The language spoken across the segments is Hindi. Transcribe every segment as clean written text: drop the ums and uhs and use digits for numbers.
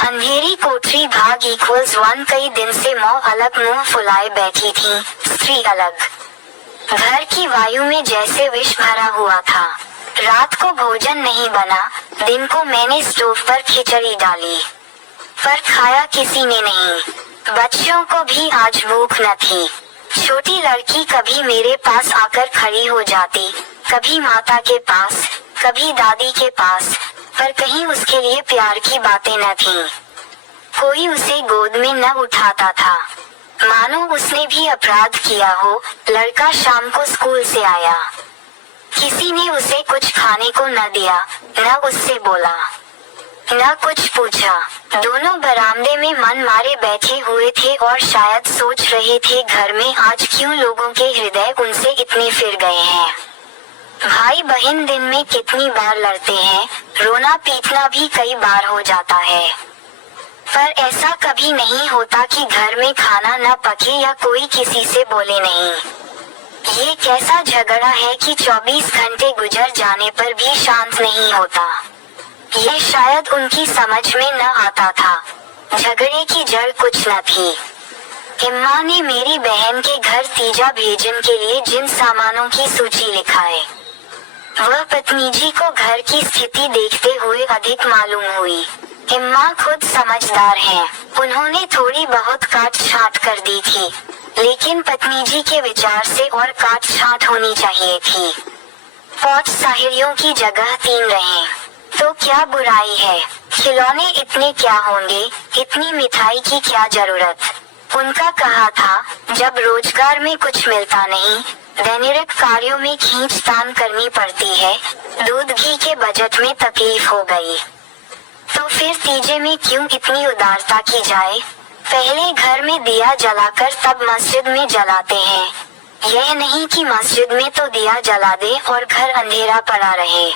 अंधेरी कोठरी भाग इक्वल्स 1। कई दिन से मौ अलग मुंह फुलाए बैठी थी, स्त्री अलग। घर की वायु में जैसे विष भरा हुआ था। रात को भोजन नहीं बना, दिन को मैंने स्टोव पर खिचड़ी डाली, पर खाया किसी ने नहीं। बच्चों को भी आज भूख न थी। छोटी लड़की कभी मेरे पास आकर खड़ी हो जाती, कभी माता के पास, कभी दादी के पास, पर कहीं उसके लिए प्यार की बातें न थीं। कोई उसे गोद में न उठाता था, मानो उसने भी अपराध किया हो। लड़का शाम को स्कूल से आया, किसी ने उसे कुछ खाने को न दिया, न उससे बोला, न कुछ पूछा। दोनों बरामदे में मन मारे बैठे हुए थे और शायद सोच रहे थे घर में आज क्यों लोगों के हृदय उनसे इतने फिर गए हैं। भाई बहन दिन में कितनी बार लड़ते हैं, रोना पीटना भी कई बार हो जाता है, पर ऐसा कभी नहीं होता कि घर में खाना न पके या कोई किसी से बोले नहीं। ये कैसा झगड़ा है कि 24 घंटे गुजर जाने पर भी शांत नहीं होता। ये शायद उनकी समझ में न आता था। झगड़े की जड़ कुछ न थी। इम्मा ने मेरी बहन के घर तीजा भेजन के लिए जिन सामानों की सूची लिखाए, वह पत्नीजी को घर की स्थिति देखते हुए अधिक मालूम हुई। इम्मा खुद समझदार हैं, उन्होंने थोड़ी बहुत काट छांट कर दी थी, लेकिन पत्नीजी के विचार से और काट छांट होनी चाहिए थी। 5 साहिरियों की जगह 3 रहे, तो क्या बुराई है। खिलौने इतने क्या होंगे, इतनी मिठाई की क्या जरूरत। उनका कहा था, जब रोजगार में कुछ मिलता नहीं, दैनिक कार्यों में खींचतान करनी पड़ती है, दूध घी के बजट में तकलीफ हो गई, तो फिर तीजे में क्यों इतनी उदारता की जाए। पहले घर में दिया जलाकर तब मस्जिद में जलाते हैं, यह नहीं कि मस्जिद में तो दिया जला दे और घर अंधेरा पड़ा रहे।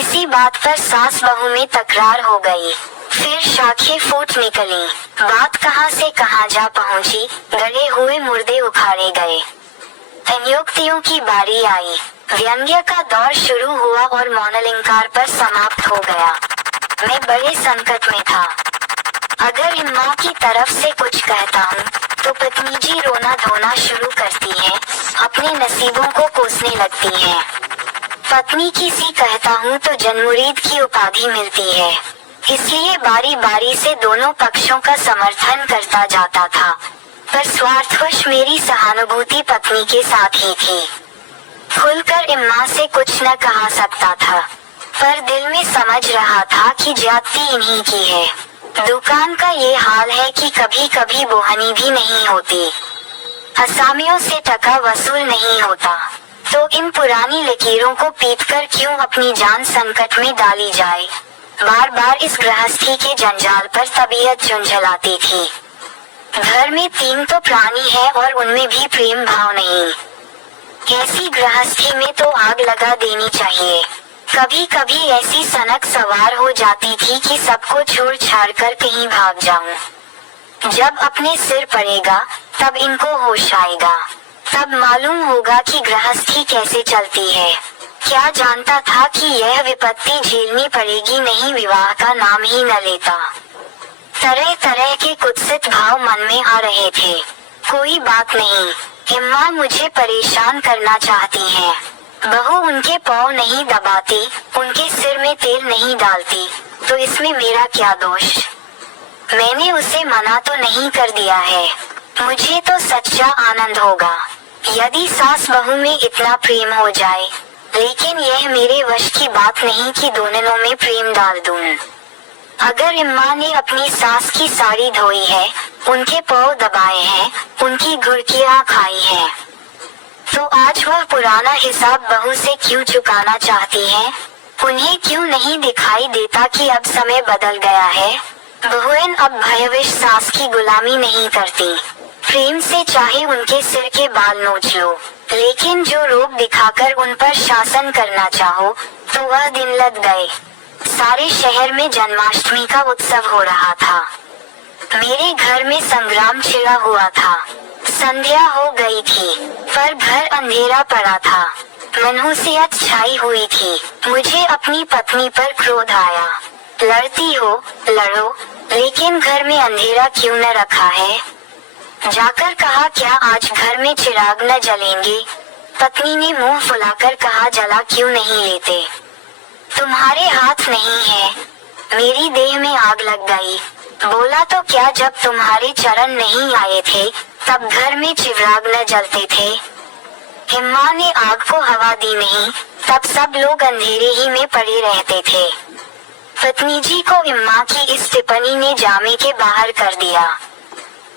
इसी बात पर सास बहू में तकरार हो गई, फिर शाखें फूट निकली, बात कहां से कहां जा पहुंची, गले हुए मुर्दे उखाड़े गए। संयुक्तियों की बारी आई, व्यंग्य का दौर शुरू हुआ और मौनलिंकार पर समाप्त हो गया। मैं बड़े संकट में था। अगर इम्मा की तरफ से कुछ कहता हूँ, तो पत्नीजी रोना धोना शुरू करती हैं, अपने नसीबों को कोसने लगती हैं। पत्नी की सी कहता हूँ तो जनमुरीद की उपाधि मिलती है, इसलिए बारी बारी से दोनों पक्षों का समर्थन करता जाता था, पर स्वार्थवश मेरी सहानुभूति पत्नी के साथ ही थी। खुलकर इम्मा से कुछ न कहा सकता था, पर दिल में समझ रहा था कि ज्यादती इन्हीं की है। दुकान का ये हाल है कि कभी कभी बोहनी भी नहीं होती, असामियों से टका वसूल नहीं होता, तो इन पुरानी लकीरों को पीटकर क्यों अपनी जान संकट में डाली जाए। बार बार इस गृहस्थी के जंजाल पर तबीयत झुंझलाती थी। घर में 3 तो प्राणी है और उनमें भी प्रेम भाव नहीं। ऐसी गृहस्थी में तो आग लगा देनी चाहिए। कभी कभी ऐसी सनक सवार हो जाती थी कि सबको छोड़ छाड़ कर कहीं भाग जाऊं। जब अपने सिर पड़ेगा तब इनको होश आएगा, तब मालूम होगा कि गृहस्थी कैसे चलती है। क्या जानता था कि यह विपत्ति झेलनी पड़ेगी, नहीं विवाह का नाम ही न लेता। तरह तरह के कुत्सित भाव मन में आ रहे थे। कोई बात नहीं, इम्मा मुझे परेशान करना चाहती हैं। बहू उनके पाँव नहीं दबाती, उनके सिर में तेल नहीं डालती, तो इसमें मेरा क्या दोष। मैंने उसे मना तो नहीं कर दिया है। मुझे तो सच्चा आनंद होगा यदि सास बहू में इतना प्रेम हो जाए, लेकिन यह मेरे वश की बात नहीं कि दोनों में प्रेम डाल दूं। अगर इम्मा ने अपनी सास की साड़ी धोई है, उनके पाँव दबाए हैं, उनकी घुड़कियां खाई हैं, तो आज वह पुराना हिसाब बहू से क्यों चुकाना चाहती हैं? उन्हें क्यों नहीं दिखाई देता कि अब समय बदल गया है। बहुएं अब भयविश सास की गुलामी नहीं करती। प्रेम से चाहे उनके सिर के बाल नोच लो, लेकिन जो रोब दिखाकर उन पर शासन करना चाहो, तो वह दिन लद गए। सारे शहर में जन्माष्टमी का उत्सव हो रहा था। मेरे घर में संग्राम छिड़ा हुआ था। संध्या हो गई थी, पर घर अंधेरा पड़ा था। मनहूसियत छाई हुई थी। मुझे अपनी पत्नी पर क्रोध आया। लड़ती हो, लड़ो, लेकिन घर में अंधेरा क्यों न रखा है? जाकर कहा, क्या आज घर में चिराग न जलेंगे? पत्नी ने मुंह फुलाकर कहा, जला क्यों नहीं लेते? तुम्हारे हाथ नहीं है। मेरी देह में आग लग गई। बोला, तो क्या जब तुम्हारे चरण नहीं आए थे तब घर में चिराग न जलते थे? हिम्मा ने आग को हवा दी नहीं, तब सब लोग अंधेरे ही में पड़े रहते थे। पत्नी जी को इम्मा की इस टिप्पणी ने जामे के बाहर कर दिया।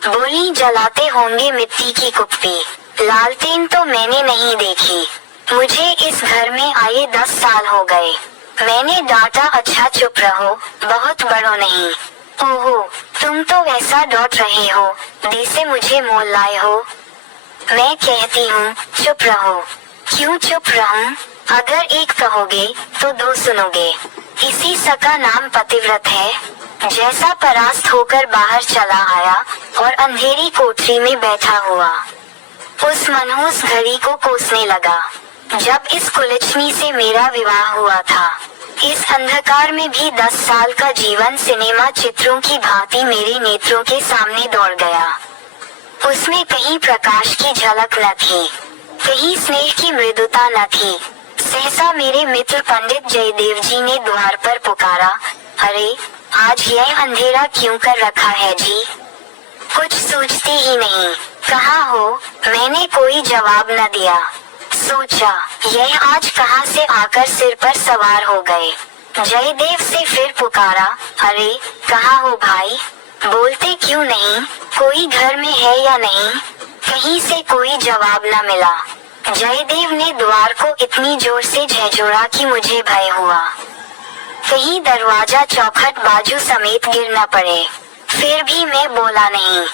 बोली, जलाते होंगे मिट्टी की कुप्पी, लालटेन तो मैंने नहीं देखी। मुझे इस घर में आए 10 साल हो गए। मैंने डांटा, अच्छा चुप रहो, बहुत बड़ो नहीं। ओहो, तुम तो ऐसा डॉट रहे हो जैसे मुझे मोल लाए हो। मैं कहती हूँ चुप रहो। क्यों चुप रहूं? अगर एक कहोगे तो 2 सुनोगे। इसी सका नाम पतिव्रत है। जैसा परास्त होकर बाहर चला आया और अंधेरी कोठरी में बैठा हुआ उस मनहूस घड़ी को कोसने लगा जब इस कुलच्छनी से मेरा विवाह हुआ था। इस अंधकार में भी 10 साल का जीवन सिनेमा चित्रों की भांति मेरे नेत्रों के सामने दौड़ गया। उसमें कहीं प्रकाश की झलक न थी, कहीं स्नेह की मृदुता न थी। सहसा मेरे मित्र पंडित जयदेव जी ने द्वार पर पुकारा, अरे आज यह अंधेरा क्यों कर रखा है जी? कुछ सूझती ही नहीं। कहाँ हो? मैंने कोई जवाब न दिया। सोचा, यह आज कहाँ से आकर सिर पर सवार हो गए। जयदेव से फिर पुकारा, अरे कहाँ हो भाई? बोलते क्यों नहीं? कोई घर में है या नहीं? कहीं से कोई जवाब न मिला। जयदेव ने द्वार को इतनी जोर से झंझोड़ा कि मुझे भय हुआ कहीं दरवाजा चौखट बाजू समेत गिर न पड़े। फिर भी मैं बोला नहीं।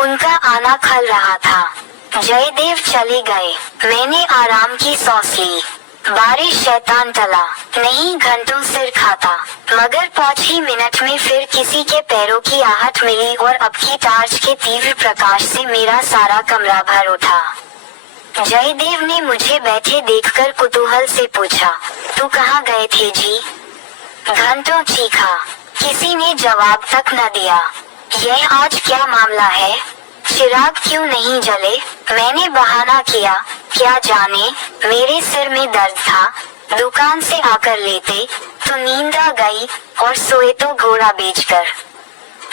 उनका आना खल रहा था। जयदेव चले गए। मैंने आराम की सांस ली। बारिश शैतान टला नहीं, घंटों सिर खाता, मगर पाँच ही मिनट में फिर किसी के पैरों की आहट मिली और अब की टार्च के तीव्र प्रकाश से मेरा सारा कमरा भर उठा। जयदेव ने मुझे बैठे देखकर कुतूहल से पूछा, तू कहाँ गए थे जी? घंटों चीखा, किसी ने जवाब तक न दिया। यह आज क्या मामला है? चिराग क्यों नहीं जले? मैंने बहाना किया। क्या जाने, मेरे सिर में दर्द था। दुकान से आकर लेते तो नींद आ गई और सोए तो घोड़ा बेचकर।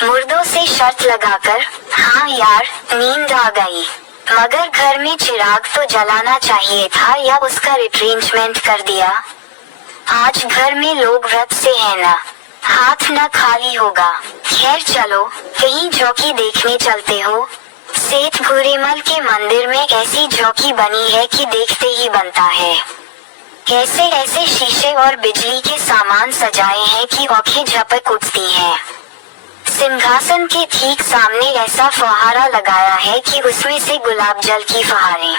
मुर्दों से शर्त लगाकर, हाँ यार, नींद आ गई। मगर घर में चिराग तो जलाना चाहिए था या उसका रिट्रेंचमेंट कर दिया। आज घर में लोग व्रत से है ना, हाथ न खाली होगा। खैर चलो, कहीं झोंकी देखने चलते हो। सेठ घुरेमल के मंदिर में ऐसी झोंकी बनी है कि देखते ही बनता है। ऐसे ऐसे शीशे और बिजली के सामान सजाए हैं कि आंखें झपक उठती हैं। सिंहासन के ठीक सामने ऐसा फुहारा लगाया है कि उसमें से गुलाब जल की फुहारें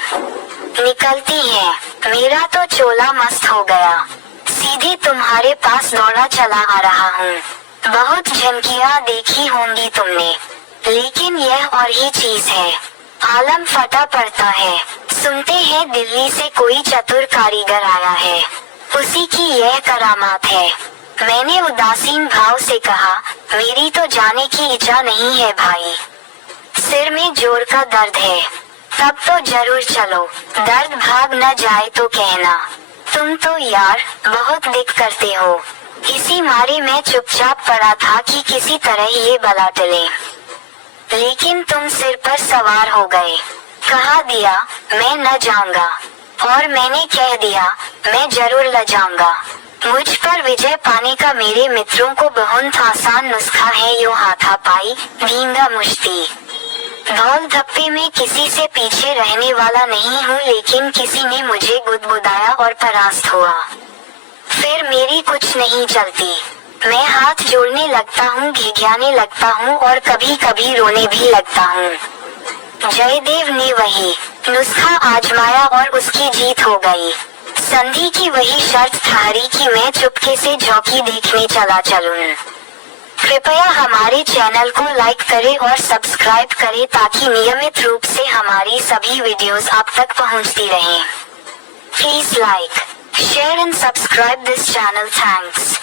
निकलती हैं। मेरा तो चोला मस्त हो गया। सीधे तुम्हारे पास दौड़ा चला आ रहा हूँ। बहुत झनकियाँ देखी होंगी तुमने, लेकिन यह और ही चीज है। आलम फटा पड़ता है। सुनते हैं दिल्ली से कोई चतुर कारीगर आया है, उसी की यह करामात है। मैंने उदासीन भाव से कहा, मेरी तो जाने की इच्छा नहीं है भाई। सिर में जोर का दर्द है। तब तो जरूर चलो, दर्द भाग न जाए तो कहना। तुम तो यार बहुत दिक करते हो। इसी मारे मैं चुपचाप पड़ा था कि किसी तरह ये बला टले, लेकिन तुम सिर पर सवार हो गए। कहा दिया मैं न जाऊंगा, और मैंने कह दिया मैं जरूर ल जाऊंगा। मुझ पर विजय पाने का मेरे मित्रों को बहुत आसान नुस्खा है, यो हाथापाई, धींगा मुश्ती। धौल धप्पे में किसी से पीछे रहने वाला नहीं हूँ, लेकिन किसी ने मुझे गुदगुदाया और परास्त हुआ। फिर मेरी कुछ नहीं चलती। मैं हाथ जोड़ने लगता हूँ, घिघियाने लगता हूँ और कभी कभी रोने भी लगता हूँ। जयदेव ने वही नुस्खा आजमाया और उसकी जीत हो गई। संधि की वही शर्त ठहरी कि मैं चुपके से झोंकी देखने चला चलूं। कृपया हमारे चैनल को लाइक करें और सब्सक्राइब करें ताकि नियमित रूप से हमारी सभी वीडियोस आप तक पहुंचती रहें। Please like, share and subscribe this channel. Thanks.